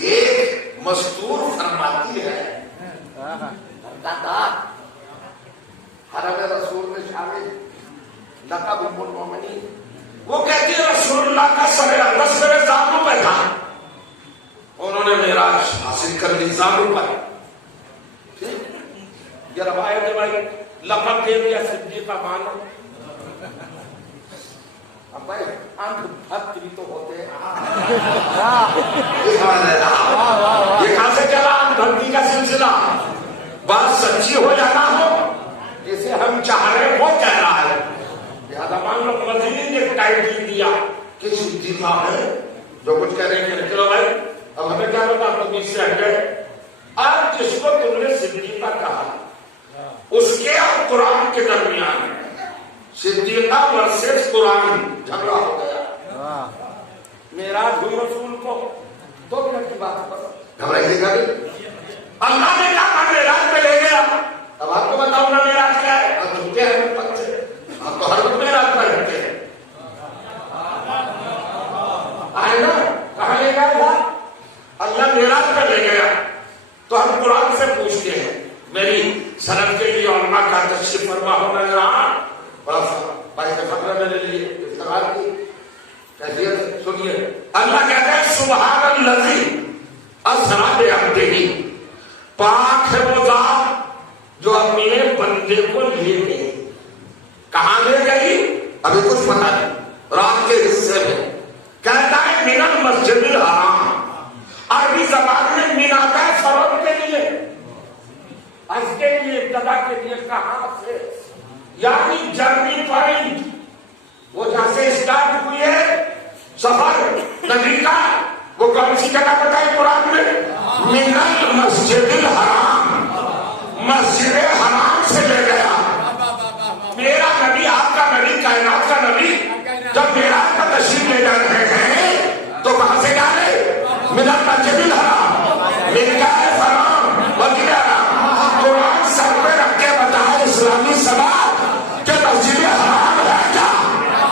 ایک مستور فرماتی ہے حرم رسول میں شامل لقب ام المومنین، وہ کہتی ہے رسول اللہ کا سر اقدس میرے زانوں پہ تھا، انہوں نے معراج حاصل کر لی زانوں پر. یہ روایت ہے بھائی، لقب دے دیا صدیقہ مانو. اب بھائی آنکھ بھت بھی تو ہوتے ہیں. یہ کہاں سے چلا آنکھ بھتی کا سلسلہ؟ بات سچی ہو جانا ہو جسے ہم چاہ رہے وہ کہہ رہا ہے. لہذا مان لو مزید ایک ٹائٹل دیا کہ صدیقہ ہے جو کچھ کہہ رہے ہیں. چلو بھائی اب ہمیں کیا بتا تمیز سے ہٹ گئے. اب جس کو تم نے صدیقہ کہا اس کے اور قرآن کے درمیان صدیقہ ورسز قرآن جھگڑا ہو گیا. معراج ہوئی رسول کو 2 منٹ کی بات پر گھبرائیے گا. اللہ نے کیا کہا معراج پہ لے گیا. اب آپ کو بتاؤں نا معراج کیا ہے. آپ جھکتے ہیں پت سے، آپ تو ہر وقت معراج پر رہتے ہیں. آئے نا کہاں لے گیا تھا؟ اللہ معراج پہ لے گیا. تو ہم قرآن سے پوچھتے ہیں. میری سند کے لیے علماء کا تشریف فرما ہونا یہاں بڑا بھائی کا خبر ہے میرے لیے افتخار کی کیفیت. سنیے اللہ کہتا ہے سبحان الذی اسری بعبدہ، پاک ہے وہ ذات جو اپنے بندے کو لے گئی. کہاں لے گئی ابھی کچھ پتا نہیں. رات کے حصے میں کہتا ہے من المسجد الحرام. عربی زبان میں من آتا ہے فرد کے لیے، اس کے لیے ابتدا کے لیے. کہاں سے؟ یعنی جرنی پوائنٹ، وہ جہاں سے اسٹارٹ ہوئی ہے سفر نبی کا، وہ کون سی جگہ بتائی قرآن میں؟ من المسجد الحرام، مسجد حرام سے لے گیا. میرا نبی، آپ کا نبی، کائنات کا نبی جب معراج کا تشریف لے جا رہے ہیں تو کہاں سے جا رہے؟ من المسجد الحرام، من کیا فرام وغیرہ. قرآن سر پہ رکھ کے بتایا اسلامی سوال کہ مسجد حرام ہے کیا؟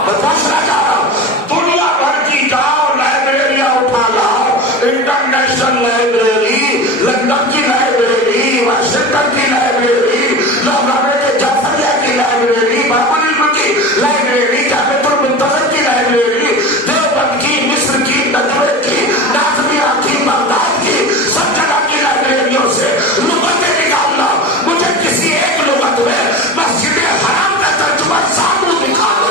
بتانا چاہ رہا ہوں. دنیا بھر کی جاؤ لائبریریاں اٹھا لاؤ، انٹرنیشنل لائبریری، لندن کی لائبریری، واشنگٹن کی لائبریری، لوگوں کے جعفریہ کی لائبریری، بابل علم کی لائبریری، جامعۃ المنتظر کی لائبریری، دیوبند کی، مصر کی، نجوے کی، نازمیہ کی، بغداد کی، سب جگہ کی لائبریریوں سے لغتیں نکالنا. مجھے کسی ایک لغت میں مسجد حرام کا ترجمہ سامنے دکھا دو.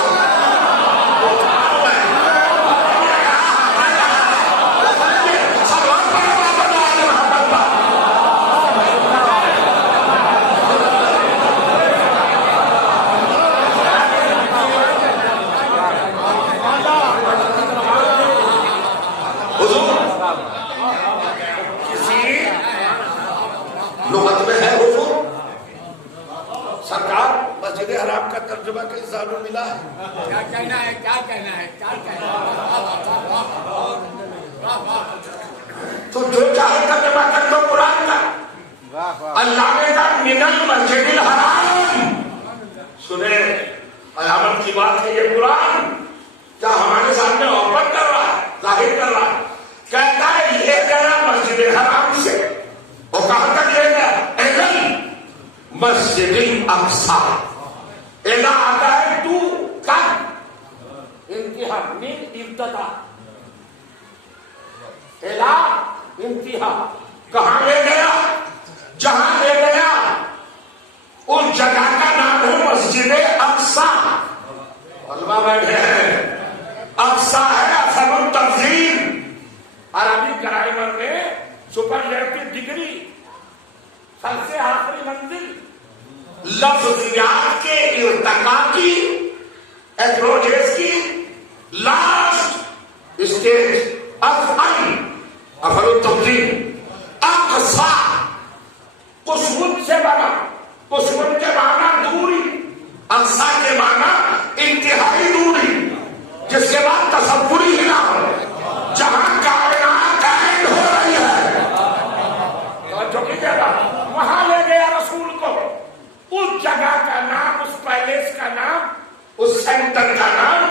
لغت میں ہے حضور سرکار مسجد حرام کا ترجمہ کس زانو ملا ہے؟ کیا کہنا ہے، کیا کہنا ہے، کیا کہنا ہے؟ تو جو چاہے ترجمہ کر دو قرآن کا. اللہ نے کہا من المسجد الحرام. سنیں علامت کی بات ہے یہ قرآن کیا ہمارے سامنے اوپن کر رہا ہے، ظاہر کر رہا ہے. کہتا ہے یہ گیا مسجد حرام سے، اور کہاں تک لے گیا؟ ایل مسجد الاقصی. ایلا آتا ہے تو کب انتہا من ابتدا. ایلا انتہا کہاں لے گیا؟ جہاں لے گیا اس جگہ کا نام ہے مسجد اقصی. علماء بیٹھے ہیں. اقصی ہے اصل التنظیم. عربی گرامر میں سپرلیٹو ڈگری، سب سے آخری منزل، لفظیات کے ارتقا کی، اپروچز کی لاسٹ اسٹیج. افعل التفضیل. اقصی قصوت سے بنا، قصوت کے معنی دوری، اقصی کے معنی انتہائی دوری، جس کے بعد تصوری ہی نہ ہو، جہاں کائنات قائم ہو رہی ہے. جو کی جگہ وہاں لے گیا رسول کو. اس جگہ کا نام، اس پیلیس کا نام، اس سینٹر کا نام،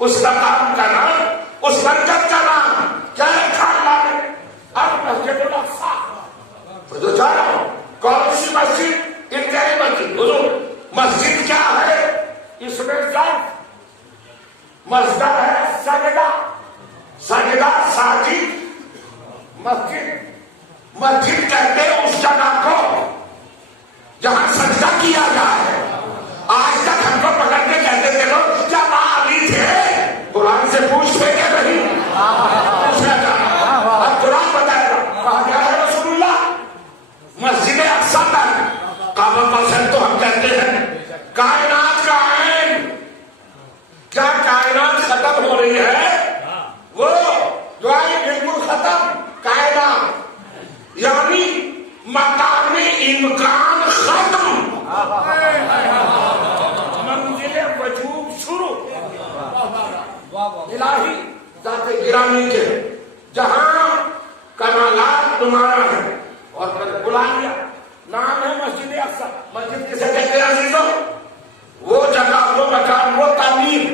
اس مقام کا نام، اس مرکز کا نام کیا رکھا؟ تو جاؤ کون سی مسجد؟ انتہائی مسجد. حضور مسجد کیا ہے؟ اس میں سب مصدر ہے سجدہ. سجدہ ساجد. مسجد کہتے ہیں اس جگہ کو جہاں سجدہ کیا جائے. آج تک ہم کو پکڑ کے کہتے تھے لوگ جب علی تھے قرآن سے پوچھتے کہ نہیں پوچھنا چاہا. اب قرآن بتائے گا. کہا گیا ہے رسول اللہ مسجد اقصی تک. کعبہ پسند تو ہم کہتے ہیں کائنات کا عین. کیا کائنات ختم ہو رہی ہے؟ وہ جو ہے بالکل ختم کائنات یعنی مقام امکان ختم. منزل وجود شروع. الہی ذات گرامی کے جہاں کمالات تمہارا ہے اور بلا لیا. نام ہے مسجد اقصی. مسجد کسے کہتے ہیں عزیزوں؟ وہ جگہ وہ مکان وہ تعمیر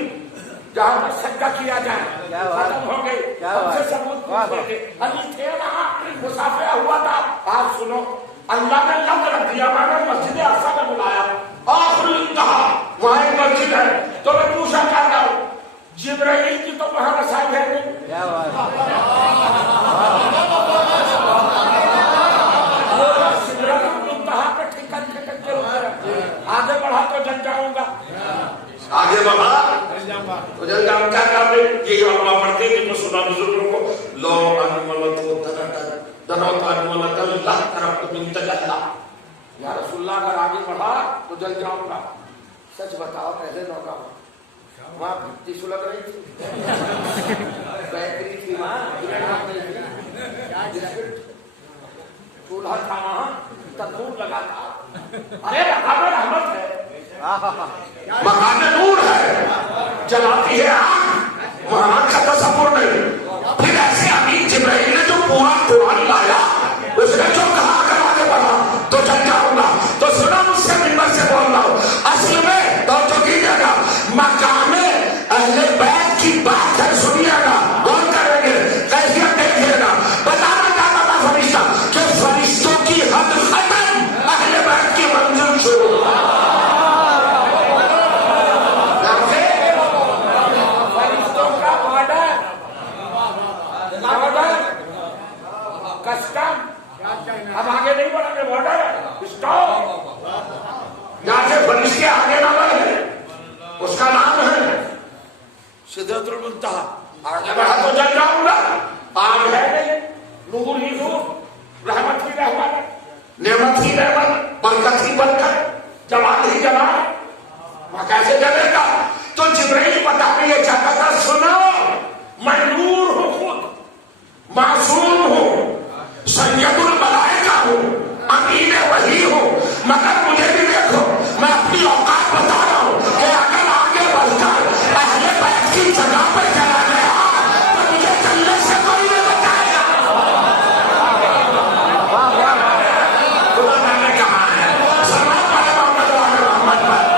جہاں پر سجدہ کیا جائے ختم ہو گئی. ہم سے ثبوت پوچھتے تھے ابھی تھے وہاں مسافر ہوا تھا. آپ سنو اللہ نے لفظ رکھ دیا میں نے مسجد اقصی میں بلایا. آخر انتہا وہاں ایک مسجد ہے. تو میں پوچھا کر رہا ہوں جبرائیل کی تو وہاں رسائی ہے نہیں. آگے بڑھا تو جل جاؤں گا. آگے بڑھا تو جل جاؤں. کیا کر رہے یہ علماء پڑھتے ہیں کہ سنا بزرگوں کو لو انولت دنوت انولت اللہ طرف من تجلا. یا رسول اللہ اگر آگے بڑھا تو جل جاؤں گا. سچ بتاؤ پہلے نوکا وہاں ٹیسو لگ رہی تھی بیکری تھی وہاں چولہا تھا وہاں تندور لگا تھا. ارے مقام رحمت ہے مقام نور ہے جلاتی ہے آگ. وہاں کا تصور نہیں. پھر ایسے امین جبرائیل نے جو پورا قرآن لایا اس نے جو کہا اگر آگے بڑھا تو جل جاؤں گا. تو سنا مجھ سے منبر سے بول رہا ہوں اصل میں توجہ کیجیے گا مقام اہل بیت کی بات ہے. سنیے گا غور کریں گے کیفیت دیکھیے گا. بتانا چاہتا تھا فرشتہ کہ فرشتوں کی حد ختم اہل بیت کی منزل شروع. فرشتوں کا آرڈر کسٹم. اب آگے نہیں بڑھیں گے. Border stop. یہاں سے فرشتے آگے نہ بڑھے. اس کا نام ہے سدرۃ المنتہا. آگے بڑھا تو جل جاؤں گا. آگ ہے نہیں نور ہی نور رحمت ہی رحمت نعمت ہی نعمت برکت ہی برکت جمال ہی جمال. وہاں کیسے جلے گا؟ تو جبرائیل بتانے یہ چاہتا تھا سنو میں نور ہوں خود معصوم ہوں سید الملائکہ ہوں امین وحی ہوں. مگر مجھے بھی دیکھو میں اپنی اوقات بتا رہا ہوں کہ اگر آگے بڑھ کر اہل بیت کی جگہ پہ چلا گیا تو مجھے چلنے سے کوئی نہیں بتائے گا. خدا نے کہا ہے سلام پڑھے محمد وآل محمد پر.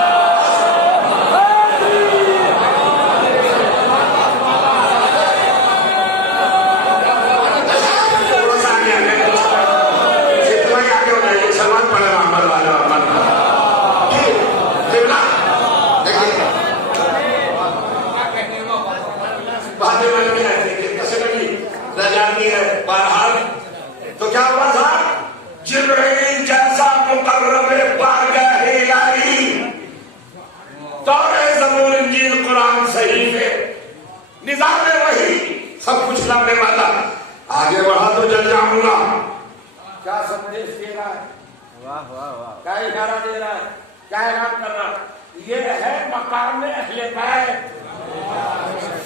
تو کیا ہوا تھا؟ جبرائیل جیسا مقرب بارگاہ الہی تورات زبور انجیل قرآن صحیفے نظام وحی سب کچھ لانے والا. آگے بڑھا تو جل جاؤں گا. کیا سندیش دے رہا ہے؟ واہ واہ واہ. کیا اشارہ دے رہا ہے؟ کیا اعلان کر رہا ہے؟ یہ ہے مقام اہل بیت.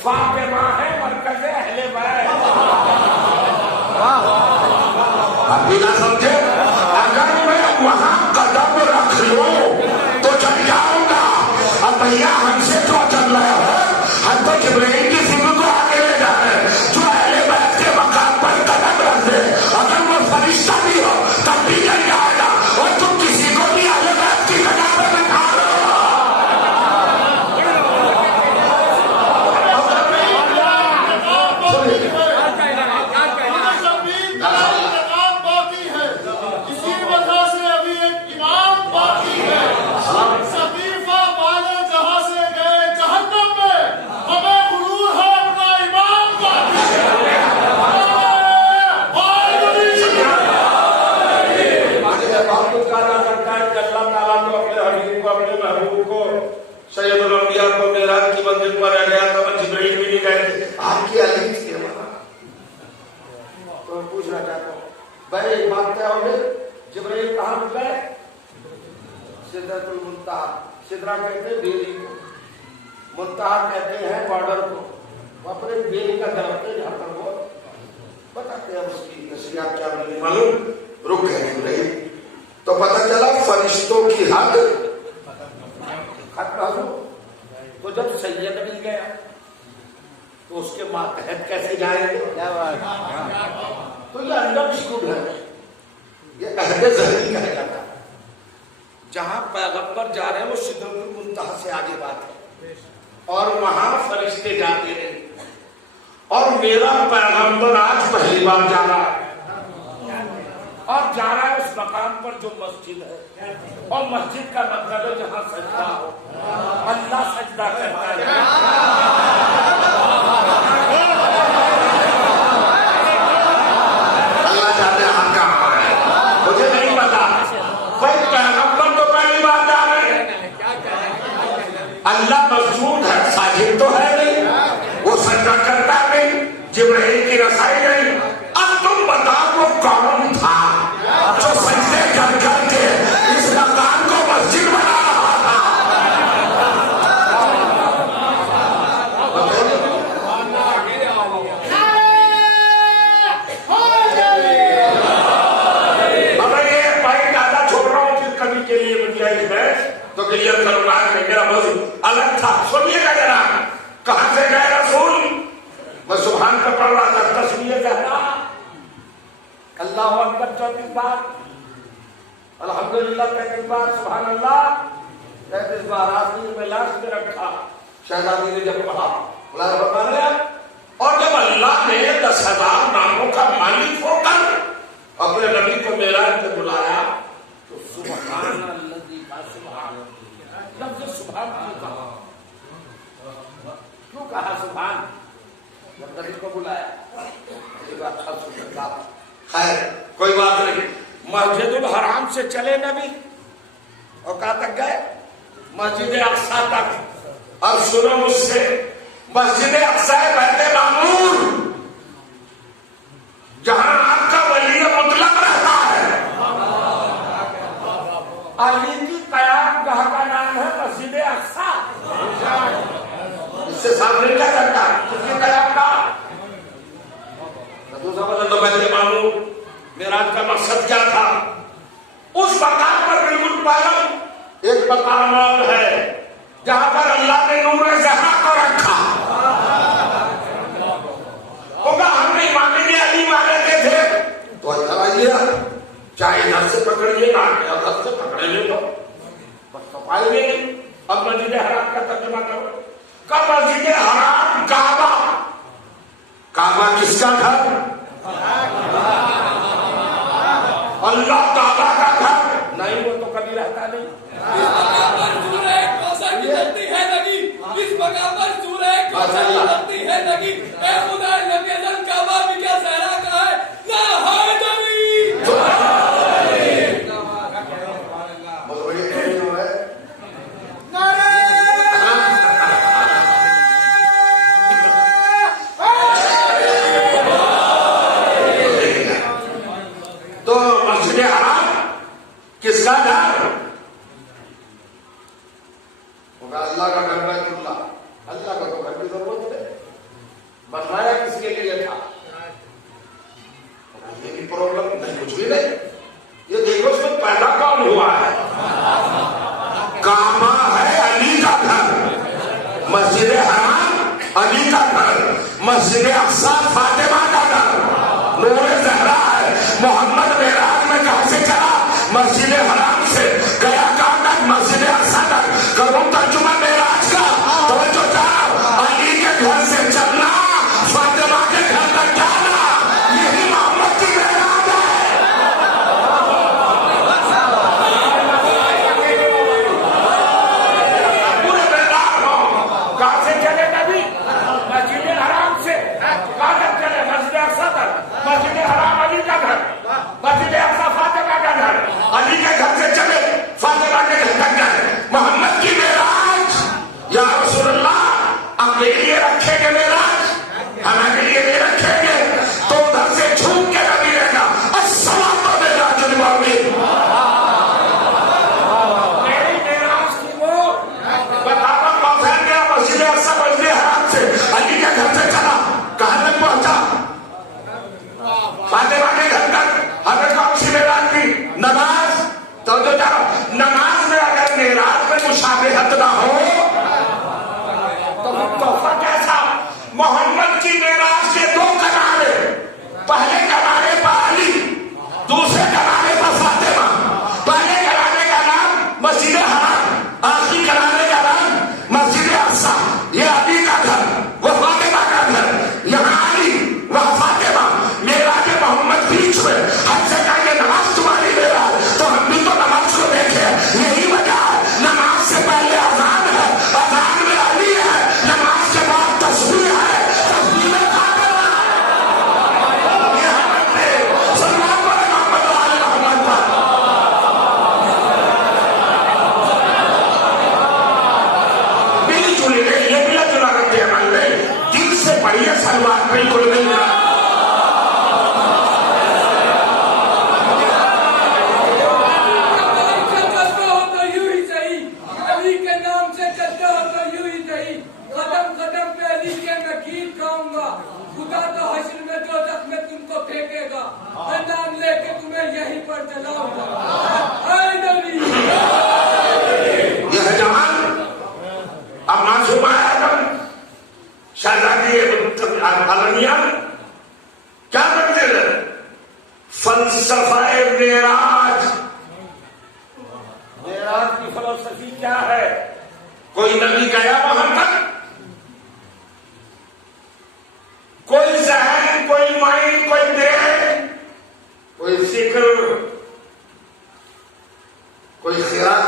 فاطمہ ہے مرکز اہل بیت. آپ بھی نہ سمجھے اگر میں وہاں قدم رکھ لوں تو چل جاؤں گا. اب بھیا ہم سے تو چل رہے ہو ہم تو جبرائیل کی فکر کو آگے لے جا رہے ہیں جو اہل بیت کے مقام پر قدم رکھ دے. اگر وہ فرشتہ بھی ہو تب بھی چل جائے گا اور تم کسی کو بھی اہل بیت کی جگہ پہ بٹھا رہے ہو. تو میں پوچھنا چاہتا ہوں بھائی ایک بات طے ہو گئی جبرائیل کہاں رک گئے سدرۃ المنتہا سدرا کہتے ہیں بیری کو منتہا کہتے ہیں بارڈر کو وہ اپنے بیری کا درخت ہے جہاں پر وہ بتاتے ہیں اس کی نصیحت کیا نہیں معلوم رک گئے جبرائیل تو پتہ چلا فرشتوں کی حد ختم ہو تو جب سید مل گیا تو اس کے ماتحت کیسے جائیں گے تو یہ انڈرسٹوڈ ہے یہ عہد ذہنی کہا جاتا ہے جہاں پیغمبر جا رہے ہیں وہ سدرۃ المنتہا سے آگے بات ہے اور وہاں فرشتے جاتے ہیں اور میرا پیغمبر آج پہلی بار جا رہا ہے اور جا رہا ہے اس مقام پر جو مسجد ہے اور مسجد کا مطلب ہے جہاں سجدہ ہو اللہ سجدہ کرتا ہے اللہ جاتے ہم کہاں ہے مجھے نہیں پتا بھائی پیغمبر تو پہلی بار جا رہے ہیں اللہ مسجود ہے ساجد تو ہے نہیں وہ سجدہ کرتا نہیں جبرائیل کی رسائی نہیں اب تم بتاؤ وہ کون تھا جو سجدے کر کر کے اس مکان کو مسجد بنا رہا تھا اگر یہ بھائی دادا چھوڑ رہا ہوں پھر کبھی کے لیے گنجائش ہے تو کلیئر کروں گا کہ میرا موضوع الگ تھا سنیے گا ذرا کہاں سے گئے رسول میں سبحان کا پڑھ رہا تھا تصویر کہنا اللہ اکبر 34 بار الحمدللہ 33 بار سبحان اللہ 33 بار آخری میں لاش میں رکھا شہزادی نے جب پڑھا بلا فرمان لیا اور جب اللہ نے 10,000 ناموں کا مالک ہو کر اپنے نبی کو معراج پہ بلایا تو سبحان الذی کا سبحان لفظ سبحان کیوں کہا سبحان جب نبی کو بلایا خیر کوئی بات نہیں مسجد الحرام سے چلے نبی اور کہاں تک گئے مسجد اقصی تک اب سنو مجھ سے مسجد اقصی بیت معمور جہاں آپ کا ولی مطلق رہتا ہے علی کی قیام گاہ کا نام ہے مسجد اقصی اس سے سامنے کیا کرتا ہے اس کی قیام کا دوسرا مطلب تو بیت معمور معراج کا مقصد کیا تھا اس مقام پر بالکل پہلے ایک مقام اور ہے جہاں پر اللہ نے نور زہرا کو رکھا ہوگا ہم نے امام علی مانتے تھے تو ادھر آئیے چاہے ادھر سے پکڑیے گا ادھر سے پکڑے لے تو بس تو پائے گے نہیں اب مسجد حرام کا ترجمہ کرو کب مسجد حرام کعبہ کعبہ کس کا گھر اللہ تعالیٰ کا گھر نہیں وہ تو کبھی رہتا نہیں سورہ کوثر کی دھرتی ہے لگی اس مقام پر سورہ کوثر کی دھرتی ہے لگی اے خدا نبی ازل کعبہ بھی کیا صحرا کا ہے نہ ہے نبی کس کا گھر ہوگا اللہ کا گھر بیت اللہ اللہ کا تو گھر کی ضرورت ہے بنوایا کس کے لیے تھا یہ بھی پرابلم نہیں کچھ بھی نہیں یہ دیکھو اس میں پیدا کون ہوا ہے کعبہ ہے علی کا گھر مسجد حرام علی کا گھر مسجد اقصی فاطمہ کا گھر نور زہرا ہے محمد معراج میں کہاں سے چلا مسجد حرام سے گیا کہاں تک مسجد اقصی تک کروں ترجمہ معراج کا توجہ جاؤ علی کے گھر سے چلنا فاطمہ کے گھر تک جانا یہی محمد کی معراج ہے پورے بیدار ہو کہاں سے چلے نبی مسجد حرام سے کہاں تک چلے مسجد اقصی تک مسجد حرام علی کا گھر مسجد اقصی فاطمہ کا گھر علی کے گھر سے میں نام لے کے تمہیں یہیں پر جلاؤں گا. اے نبی یہ ہے جوان. اب معصوم آدم شہزادی عالمیہ کیا کرتے ہیں؟ فلسفہ معراج. معراج کی فلسفی کیا ہے؟ کوئی نبی گیا وہاں تک؟ کوئی ذہن، کوئی مائنڈ، کوئی دل، کوئی فکر، کوئی خیال،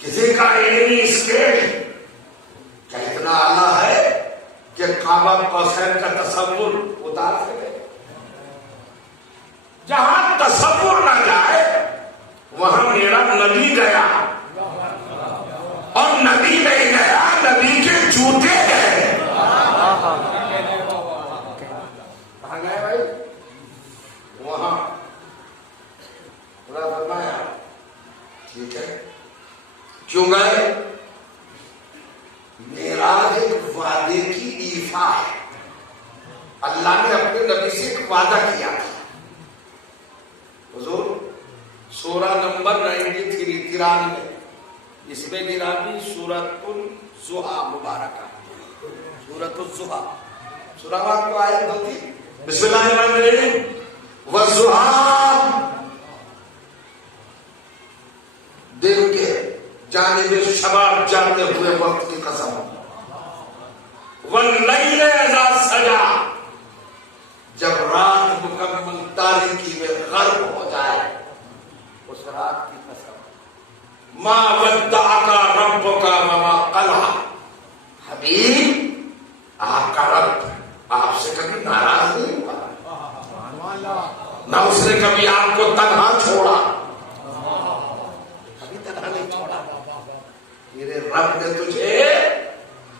کسی کا علمی اسکیل کیا اتنا اعلیٰ ہے کہ قاب قوسین کا تصور اتار سکے؟ جہاں تصور نہ جائے وہاں میرا نبی گیا، اور نبی نہیں گیا، نبی کے جوتے گئے. کہاں گئے بھائی؟ وہاں پورا فرمایا. ٹھیک ہے، کیوں گئے؟ معراج ایک وعدے کی ایفا ہے. اللہ نے اپنے نبی سے ایک وعدہ کیا تھا. حضور سورہ نمبر 93 اس میں گرامی سورۃ الضحیٰ مبارکہ. سورۃ الضحیٰ سورہ کو آیت ہوتی. بسم اللہ الرحمن الرحیم. والضحیٰ دن کے جانب شباب جاتے ہوئے وقت کی قسم. واللیل اذا سجا جب رات مکمل تاریکی میں غرق ہو جائے اس رات کی قسم. ما ودعک ربک وما قلع. حبیب آپ کا رب آپ سے کبھی ناراض نہیں ہوا، نہ اس نے کبھی آپ کو تنہا چھوڑا، کبھی تنہا نہیں چھوڑا. میرے رب نے تجھے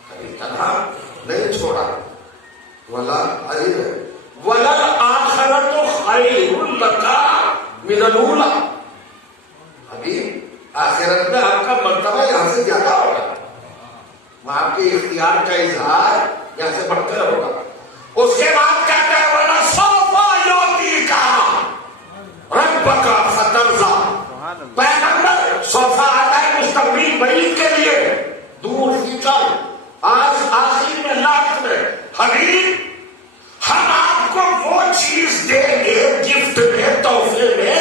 کبھی تنہا نہیں چھوڑا. وَلَلْآخِرَةُ خَيْرٌ لَكَ مِنَ الْأُولَىٰ. ابھی آخرت میں آپ کا مرتبہ یہاں سے زیادہ ہوگا، وہاں آپ کے اختیار کا اظہار یہاں سے بڑھ کر ہوگا. اس کے بعد کہتا ہے وَلَسَوْفَ يُعْطِيكَ رَبُّكَ فَتَرْضَىٰ. پیغمبر صوفہ آتا ہے مستقبل بعید کے لیے، دور فیوچر. آج آخر میں لاسٹ میں حبیب ہم آپ کو وہ چیز دیں گے گفٹ میں، تحفے میں،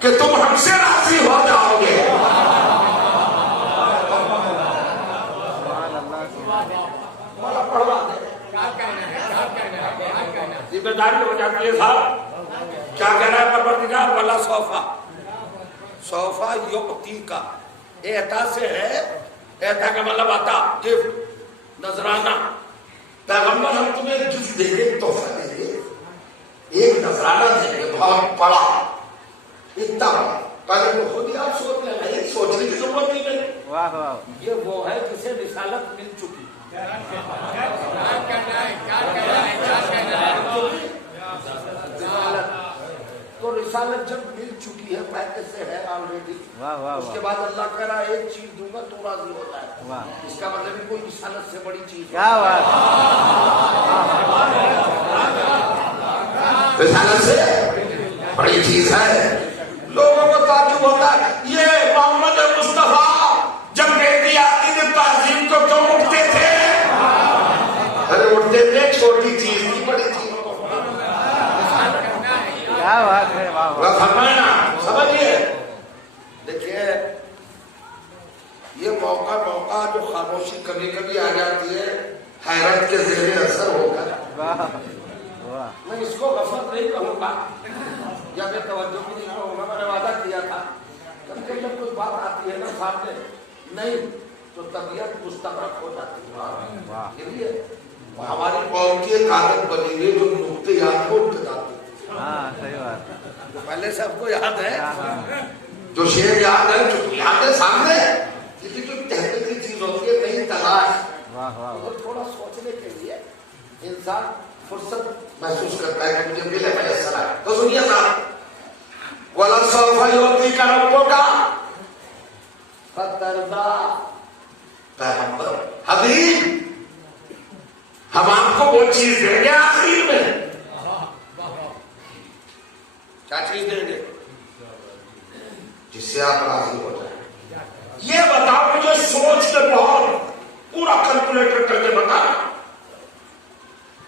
کہ تم ہم سے راضی ہو جاؤ گے. ذمہ داری ہو جاتی ہے صاحب. کیا کہنا ہے پروردگار؟ ولا صوفہ صوفہ یعطی کا اعطا سے ہے. اعطا کا مطلب آتا گفٹ، نذرانہ. پیغمبر ہم تمہیں گفٹ دیں گے، تحفہ دیں گے، ایک نذرانہ دیں گے بہت بڑا، اتنا بڑا. پہلے تو خود ہی آپ سوچ لیں، نہیں سوچنے کی ضرورت نہیں ہے. یہ وہ ہے جسے رسالت مل چکی. تو رسالت جب مل چکی ہے پہلے سے ہے آلریڈی، اس کے بعد اللہ کہہ رہا ہے ایک چیز دوں گا تو راضی ہوتا ہے. اس کا مطلب بھی کوئی رسالت سے بڑی چیز ہے. رسالت سے بڑی چیز ہے. لوگوں کو تعجب ہوتا ہے یہ محمد مصطفیٰ جب بیٹی آتی تھی تعظیم کو کیوں اٹھتے تھے؟ ارے اٹھتے تھے چھوٹی چیز کی بڑی چیز. کیا بات ہے، فرمایا سمجھیے. دیکھیے یہ موقع جو خاموشی کبھی کبھی آ جاتی ہے حیرت کے زیر اثر ہو کر. میں اس کو غفلت نہیں کہوں گا یا بے توجہ بھی نہیں کہوں گا. میں نے وعدہ کیا تھا کبھی کبھی جب کوئی بات آتی ہے نا سامنے نہیں تو طبیعت مستغرق ہو جاتی ہے. ہماری قوم کی ایک عادت بنی ہوئی جو نقطے یاد کو اٹھاتی ہے. تو پہلے سے آپ کو یاد ہے جو شعر یاد ہے جو یاد ہے سامنے کسی جو تحقیقی چیز ہوتی ہے نہیں تلاش. تھوڑا سوچنے کے لیے انسان فرصت محسوس کرتا ہے کہ مجھے ملے میسر ہے. تو سنیے صاحب وَلَسَوْفَ يُعْطِيكَ رَبُّكَ فَتَرْضَىٰ. پیغمبر حبیب ہم آپ کو وہ چیز دیں گے آخر میں کیا چیز دیں گے؟ جس سے آپ راضی ہو جائیں. یہ بتاؤ مجھے سوچ کے بہت پورا کیلکولیٹر کر کے بتا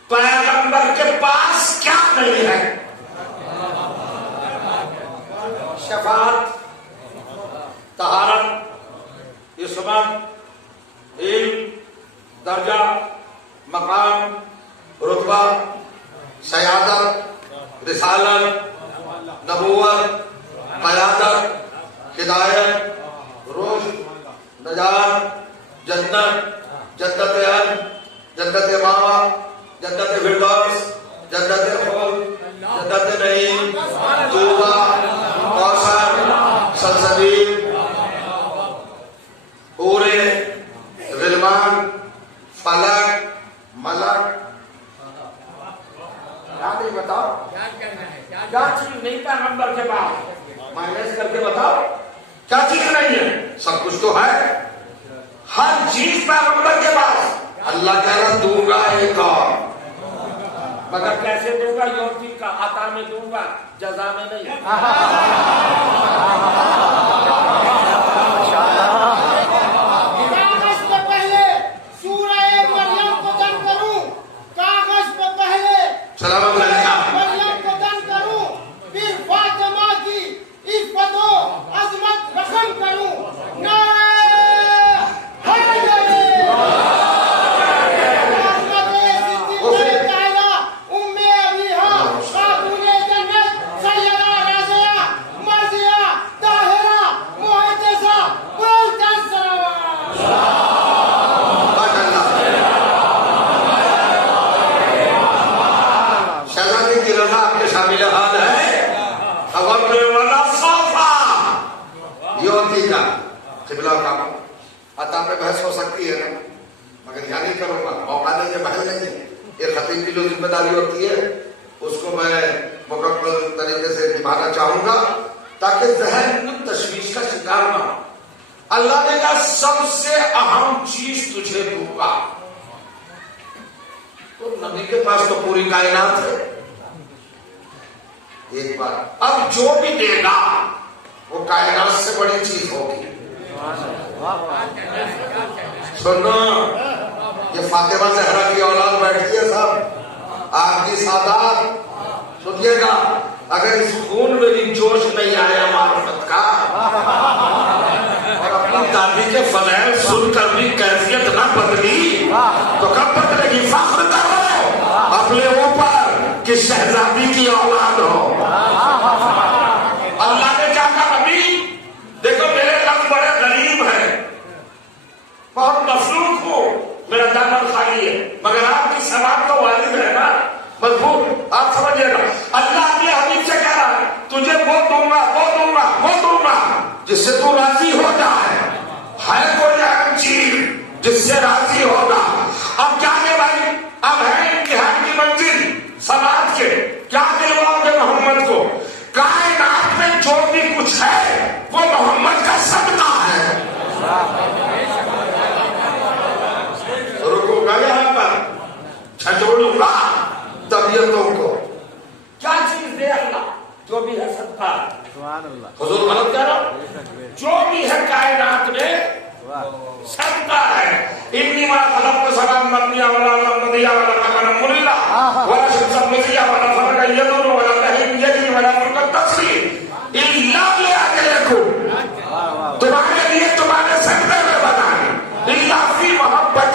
پیغمبر کے پاس کیا نہیں ہے؟ شفاعت، طہارت، عصمت، علم، درجہ، مقام، رتبہ، سیادت، رسالت، نبوت، قیادت، ہدایت، رشد، نجات، جنت، جنت عدن، جنت ماوا، جنت فردوس، جنت خلد، جنت نعیم، طوبی، کوثر، سلسبیل، حور، غلمان، فلک، ملک. کیا نہیں بتاؤ؟ کیا چیز نہیں پیغمبر کے پاس؟ مائنس کر کے بتاؤ کیا چیز نہیں ہے؟ سب کچھ تو ہے، ہر چیز پیغمبر کے پاس. اللہ کہہ رہا دوں گا ایک اور، مگر کیسے دوں گا؟ یوتی کا عطا میں دوں گا، جزا میں نہیں. کاغذ پہ پہلے سورہ مریم کو دن کروں، کاغذ پہ پہلے سلام علیکم مریم کو دن کروں، پھر فاطمہ کی عفت و عظمت رقم کروں. نعرہ حیدر! عطا پہ بحث ہو سکتی ہے نا، مگر یہاں نہیں کروں گا، موقع نہیں ہے بحث نہیں ہے. یہ خطیب کی جو ذمہ داری ہوتی ہے اس کو میں مکمل طریقے سے نبھانا چاہوں گا تاکہ ذہن تشویش کا شکار نہ ہو. اللہ نے کہا سب سے اہم چیز تجھے دوں گا. تو نبی کے پاس تو پوری کائنات ہے. ایک بار اب جو بھی دے گا وہ کائنات سے بڑی چیز ہوگی. سنو، یہ فاطمہ زہرا کی اولاد بیٹھتی ہے صاحب، آپ کی سادات سنیے گا. اگر اس خون میں بھی جوش نہیں آیا معرفت کا اور اپنی دادی کے فضائل سن کر بھی کیفیت نہ بدلی تو کب بدلے گی؟ فخر کرو اپنے اوپر کہ شہزادی کی اولاد ہو. اللہ نے کیا کہا؟ نبی دیکھو میرے لفظ بڑے غریب ہیں، بہت مفلوق ہوں، میرا دامن خالی ہے، مگر آپ کی سواد تو والد ہے نا مضبوط. آپ سمجھے گا اللہ اپنے حبیب سے کہہ رہا ہے تجھے وہ دوں گا، وہ دوں گا، وہ دوں گا جس سے تو راضی ہو جائے. ہے کوئی اہم چیز جس سے راضی ہوگا؟ اب کیا ہے بھائی؟ اب ہے امتحان کی منزل سماج کے. کیا دلواؤ گے محمد کو؟ کائنات میں جو بھی کچھ ہے وہ محمد کا صدقہ ہے. رکو گا یہاں پر، چھجوڑوں گا طبیعتوں کو. کیا چیز دے اللہ؟ جو بھی ہے صدقہ. حضور غلط کہہ رہا، جو بھی ہے کائنات میں صدقہ ہے. انی ما خلقت سبعا مبنیا ولا مبنیا ولا قمرا منیرا ولا شمسا مضيا ولا قمرا يدور ولا لهيب يجري ولا فلك تسري الا لاجلكم. تمہارے لیے تمہارے سجدے میں بنائے الا فی محبت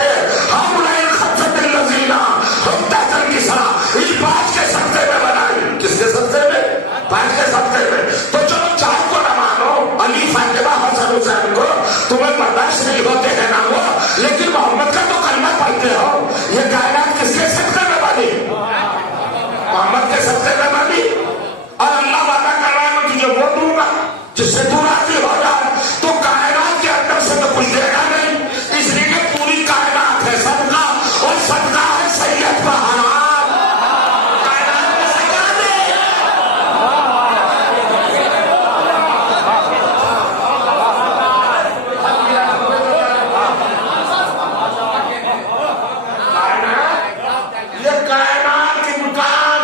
ہؤلاء الخفة الذين هم تحت الكسرى. اس بات کے سجدے میں بنائے. کس کے سجدے میں؟ بات کے سجدے میں. تو چلو چار کو نہ مانو، علی فاطمہ حسن حسین کو تمہیں برداشت نہیں ہوتے ہیں نا وہ، لیکن محمد کا تو کلمہ پڑھتے ہو. یہ کائنات کس کے سجدے میں بنی؟ محمد کے سجدے میں بنی. اور اللہ وعدہ کر رہا ہے میں تجھے وہ دوں گا جس سے تو راضی ہو جائے. تو کائنات کے اندر سے تو کچھ دے گا نہیں، اس لیے کہ پوری کائنات ہے صدقہ، اور صدقہ ہے سید کا حرام. کائنات میں صدقہ دے. یہ کائنات امکان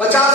50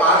5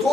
2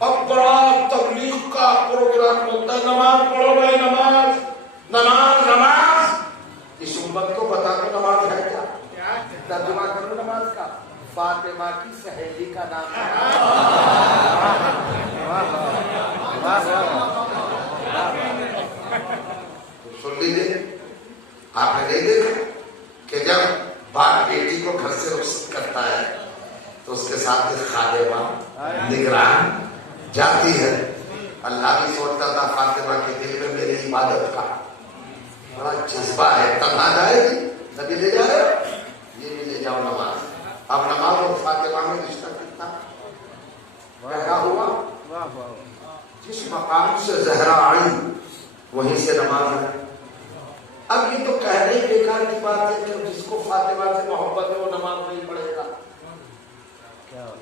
اب بڑا تبلیغ کا پروگرام ہوتا ہے، نماز پڑھو بھائی، نماز نماز نماز۔ اس امت کو بتا دو نماز ہے کیا، ترجمہ کرو نماز کا، فاطمہ کی سہیلی کا نام ہے۔ سن لیجیے، آپ نے نہیں دیکھا کہ جب باپ بیٹی کو گھر سے رخصت کرتا ہے تو اس کے ساتھ ایک خادمہ نگران جاتی ہے۔ اللہ بھی سوچتا تھا فاطمہ کے دل میں میری عبادت کا بڑا جذبہ ہے، تنہا جائے گی، نبی لے جا رہے ہو، یہ بھی لے جاؤ نماز۔ اب نماز اور فاطمہ میں رشتہ کتنا گہرا ہوا، جس مقام سے زہرا آئی وہیں سے نماز ہے۔ اب یہ تو کہنے ہی بیکار کی بات ہے کہ جس کو فاطمہ سے محبت ہے وہ نماز نہیں پڑھے گا،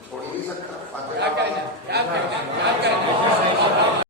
چھوڑ ہی نہیں سکتا فاطمہ۔